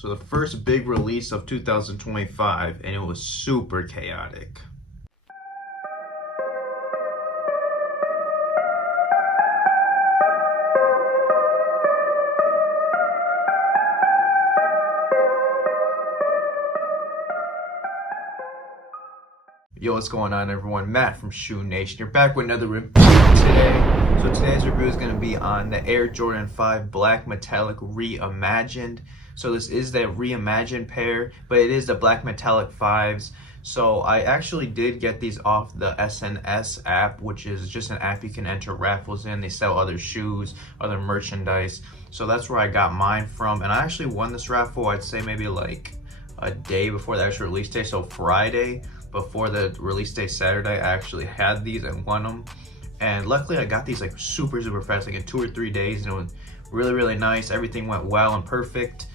So the first big release of 2025, and it was super chaotic. Yo, what's going on, everyone? Matt from Shoe Nation. You're back with another review today. So today's review is going to be on the Air Jordan 5 Black Metallic Reimagined. So this is the Reimagined pair, but it is the Black Metallic 5s. So I actually did get these off the SNS app, which is just an app you can enter raffles in. They sell other shoes, other merchandise. So that's where I got mine from. And I actually won this raffle, I'd say maybe like a day before the actual release day. So Friday, before the release day Saturday, I actually had these and won them. And luckily I got these like super fast, like in 2 or 3 days, and it was really nice. Everything went well and perfect.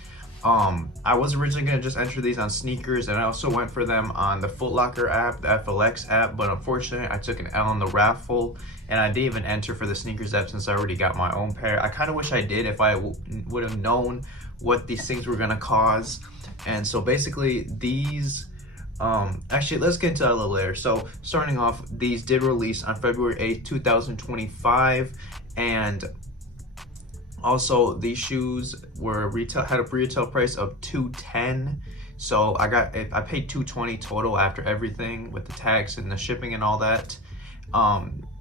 I was originally gonna just enter these on sneakers, and I also went for them on the Foot Locker app, the FLX app, but unfortunately I took an L on the raffle, and I didn't even enter for the sneakers app since I already got my own pair. I kind of wish I did if I would have known what these things were gonna cause. And so basically these, actually let's get into that a little later. So starting off, these did release on February 8th, 2025, and also these shoes were had a retail price of $210. So I paid $220 total after everything with the tax and the shipping and all that.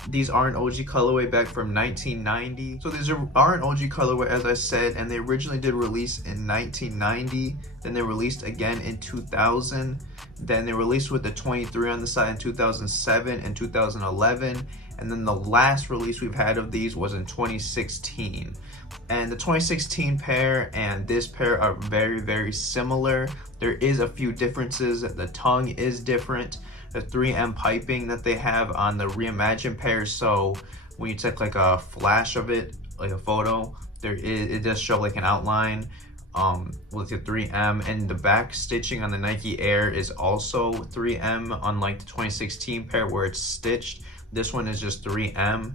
These are an OG colorway back from 1990. So these are an OG colorway, as I said, and they originally did release in 1990. Then they released again in 2000. Then they released with the 23 on the side in 2007 and 2011. And then the last release we've had of these was in 2016. And the 2016 pair and this pair are very similar. There is a few differences. The tongue is different. The 3M piping that they have on the Reimagined pair, so when you take like a flash of it, like a photo, it does show like an outline with the 3M. And the back stitching on the Nike Air is also 3M, unlike the 2016 pair where it's stitched. This one is just 3M.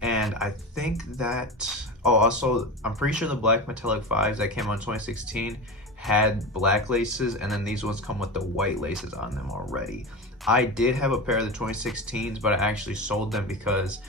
And I think that, oh, also I'm pretty sure the Black Metallic 5s that came out in 2016 had black laces, and then these ones come with the white laces on them already. I did have a pair of the 2016s, but I actually sold them because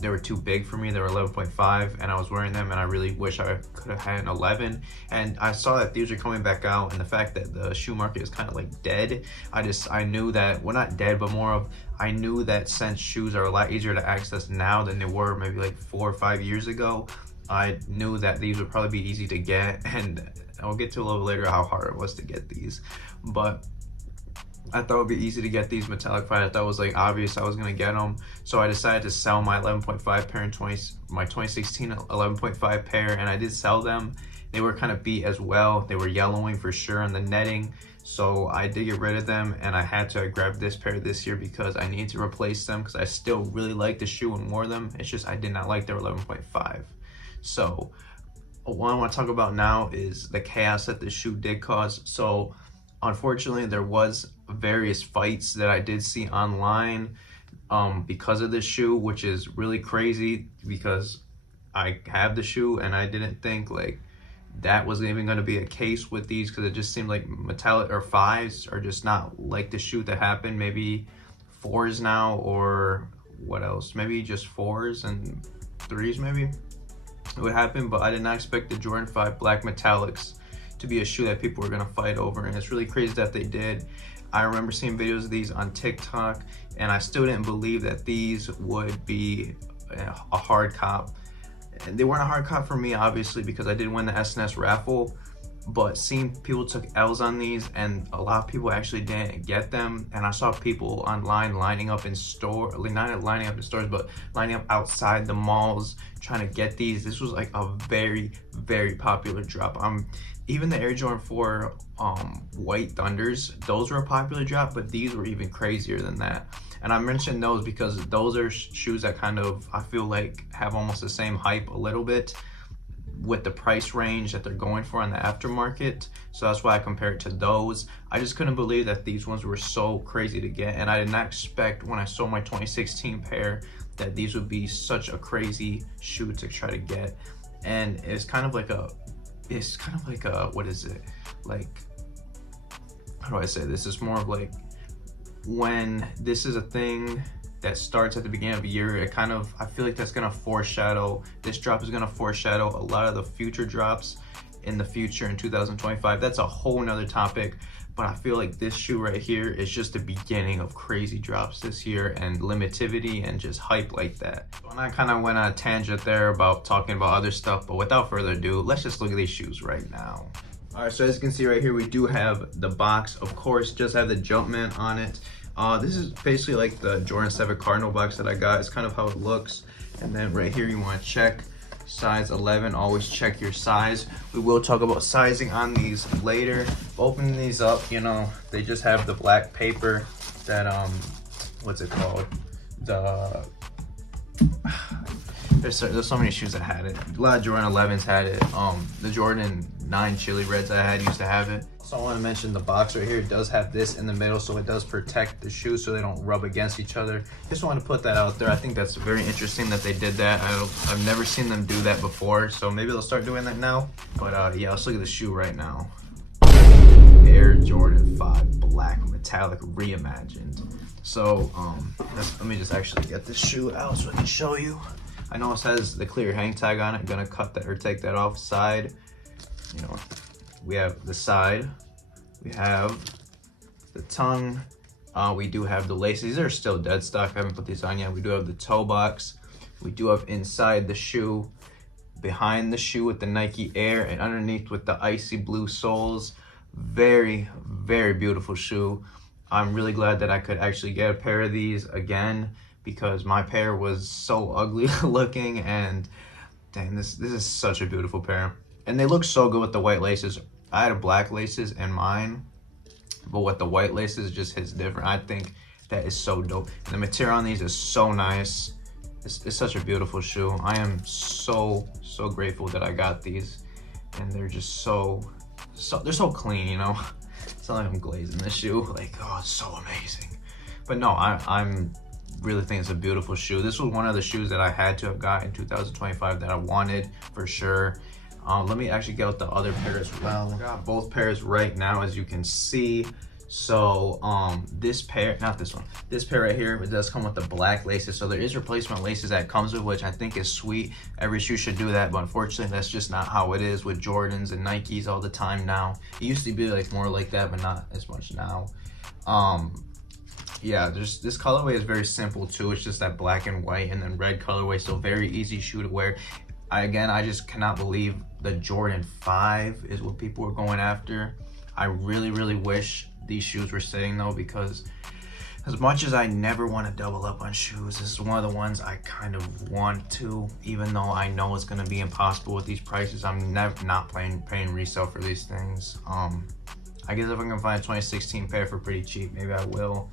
they were too big for me. They were 11.5 and I was wearing them, and I really wish I could have had an 11. And I saw that these are coming back out, and the fact that the shoe market is kind of like dead, I knew that, well, not dead, but more of, I knew that since shoes are a lot easier to access now than they were maybe like 4 or 5 years ago, I knew that these would probably be easy to get. And I'll get to a little later how hard it was to get these, but I thought it would be easy to get these Metallic 5. I thought it was like obvious I was gonna get them, so I decided to sell my 11.5 pair and my 2016 11.5 pair, and I did sell them. They were kind of beat as well. They were yellowing for sure on the netting, so I did get rid of them, and I had to grab this pair this year because I needed to replace them because I still really like the shoe and wore them. It's just I did not like their 11.5. So what I want to talk about now is the chaos that this shoe did cause. So unfortunately, there was various fights that I did see online because of this shoe, which is really crazy because I have the shoe and I didn't think like that was even going to be a case with these, because it just seemed like Metallic or 5s are just not like the shoe that happened. Maybe 4s now, or what else? Maybe just 4s and 3s maybe would happen, but I did not expect the Jordan 5 Black Metallics to be a shoe that people were gonna fight over, and it's really crazy that they did. I remember seeing videos of these on TikTok, and I still didn't believe that these would be a hard cop. And they weren't a hard cop for me, obviously, because I did win the SNS raffle, but seeing people took L's on these, and a lot of people actually didn't get them. And I saw people online lining up in stores, not lining up in stores, but lining up outside the malls trying to get these. This was like a very popular drop. Even the Air Jordan 4 White Thunders, those were a popular drop, but these were even crazier than that. And I mentioned those because those are shoes that kind of, I feel like, have almost the same hype a little bit with the price range that they're going for on the aftermarket. So that's why I compare it to those. I just couldn't believe that these ones were so crazy to get, and I did not expect when I sold my 2016 pair that these would be such a crazy shoe to try to get. And it's kind of like it's kind of like a, what is it? Like, how do I say this? It's more of like, when this is a thing that starts at the beginning of a year, it kind of, I feel like that's gonna foreshadow, this drop is gonna foreshadow a lot of the future drops in the future in 2025. That's a whole nother topic, but I feel like this shoe right here is just the beginning of crazy drops this year and limitivity and just hype like that. And I kind of went on a tangent there about talking about other stuff, but without further ado, let's just look at these shoes right now. All right, so as you can see right here, we do have the box, of course, just have the Jumpman on it. This is basically like the Jordan 7 Cardinal box that I got. It's kind of how it looks. And then right here, you want to check size 11. Always check your size. We will talk about sizing on these later. Opening these up, you know, they just have the black paper that, what's it called? There's so many shoes that had it. A lot of Jordan 11s had it. The Jordan 9 Chili Reds I had used to have it. So I want to mention the box right here. It does have this in the middle, so it does protect the shoes so they don't rub against each other. Just want to put that out there. I think that's very interesting that they did that. I've never seen them do that before, so maybe they'll start doing that now. But yeah, let's look at the shoe right now. Air Jordan 5 Black Metallic Reimagined. So let me just actually get this shoe out so I can show you. I know it says the clear hang tag on it. I'm gonna cut that or take that off. Side, you know, we have the side, we have the tongue, we do have the laces. These are still dead stock, I haven't put these on yet. We do have the toe box, we do have inside the shoe, behind the shoe with the Nike Air, and underneath with the icy blue soles. Very, very beautiful shoe. I'm really glad that I could actually get a pair of these again, because my pair was so ugly looking, and dang, this is such a beautiful pair. And they look so good with the white laces. I had black laces in mine, but with the white laces, it just hits different. I think that is so dope. And the material on these is so nice. It's such a beautiful shoe. I am so grateful that I got these, and they're just they're so clean, you know. It's not like I'm glazing this shoe. Like, oh, it's so amazing. But no, I'm really think it's a beautiful shoe. This was one of the shoes that I had to have got in 2025 that I wanted for sure. Let me actually get out the other pair as well. I got both pairs right now, as you can see. So this pair, not this one, this pair right here, it does come with the black laces. So there is replacement laces that comes with, which I think is sweet. Every shoe should do that, but unfortunately that's just not how it is with Jordans and Nikes all the time now. It used to be like more like that, but not as much now. Yeah, this colorway is very simple too. It's just that black and white and then red colorway, so very easy shoe to wear. I just cannot believe the Jordan 5 is what people are going after. I really wish these shoes were sitting though, because as much as I never want to double up on shoes, this is one of the ones I kind of want to, even though I know it's going to be impossible with these prices. I'm not paying resale for these things. I guess if I can find a 2016 pair for pretty cheap, maybe I will.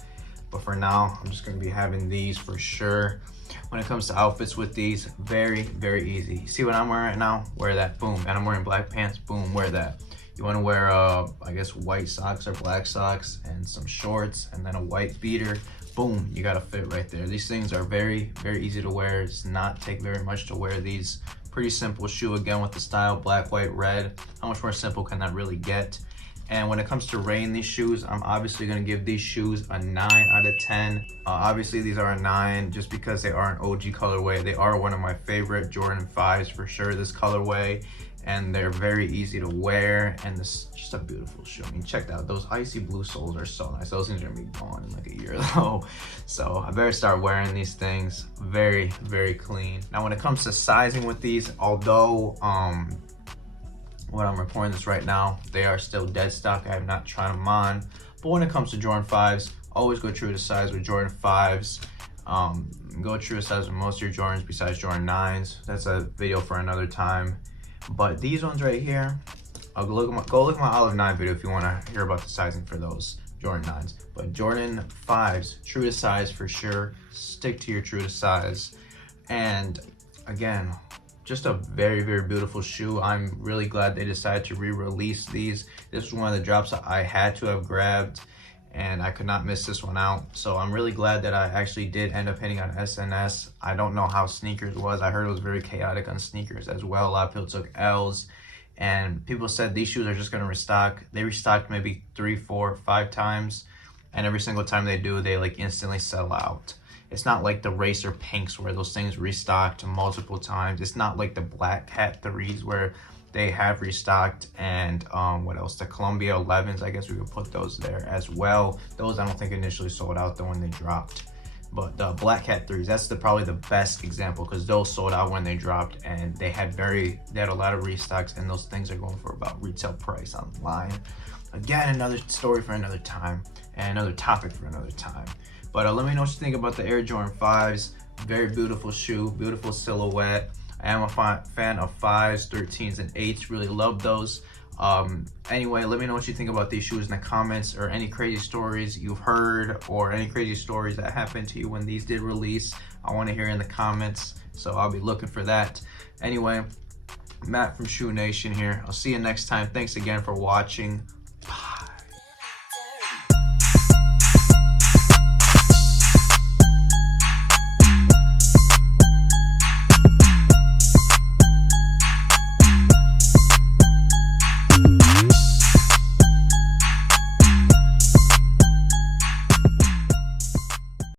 But for now, I'm just going to be having these for sure. When it comes to outfits with these, very easy. See what I'm wearing right now? Wear that, boom. And I'm wearing black pants, boom, wear that. You want to wear, I guess, white socks or black socks and some shorts and then a white beater, boom, you got a fit right there. These things are very easy to wear. It's not take very much to wear these. Pretty simple shoe, again, with the style, black, white, red. How much more simple can that really get? And when it comes to rating these shoes, I'm obviously going to give these shoes a 9 out of 10. Obviously, these are a 9 just because they are an OG colorway. They are one of my favorite Jordan 5s for sure, this colorway. And they're very easy to wear. And this is just a beautiful shoe. I mean, check that out. Those icy blue soles are so nice. Those things are going to be gone in like a year though. So I better start wearing these things. Very clean. Now, when it comes to sizing with these, although when I'm recording this right now, they are still dead stock. I have not tried them on. But when it comes to Jordan 5s, always go true to size with Jordan 5s. Go true to size with most of your Jordans besides Jordan 9s. That's a video for another time. But these ones right here, go look at my Olive 9 video if you want to hear about the sizing for those Jordan 9s. But Jordan 5s, true to size for sure. Stick to your true to size. And again, just a very beautiful shoe. I'm really glad they decided to re-release these. This was one of the drops that I had to have grabbed, and I could not miss this one out. So I'm really glad that I actually did end up hitting on SNS. I don't know how sneakers was. I heard it was very chaotic on sneakers as well. A lot of people took L's, and people said these shoes are just going to restock. They restocked maybe 3, 4, 5 times, and every single time they do, they like instantly sell out. It's not like the Racer Pinks where those things restocked multiple times. It's not like the Black Hat 3s where they have restocked, and what else? The Columbia 11s, I guess we could put those there as well. Those I don't think initially sold out though when they dropped. But the Black Hat 3s, that's probably the best example, because those sold out when they dropped, and they had a lot of restocks, and those things are going for about retail price online. Again, another story for another time, and another topic for another time. But let me know what you think about the Air Jordan 5s. Very beautiful shoe, beautiful silhouette. I am a fan of 5s, 13s, and 8s. Really love those. Anyway, let me know what you think about these shoes in the comments, or any crazy stories you've heard, or any crazy stories that happened to you when these did release. I want to hear in the comments, so I'll be looking for that. Anyway, Matt from Shoe Nation here. I'll see you next time. Thanks again for watching.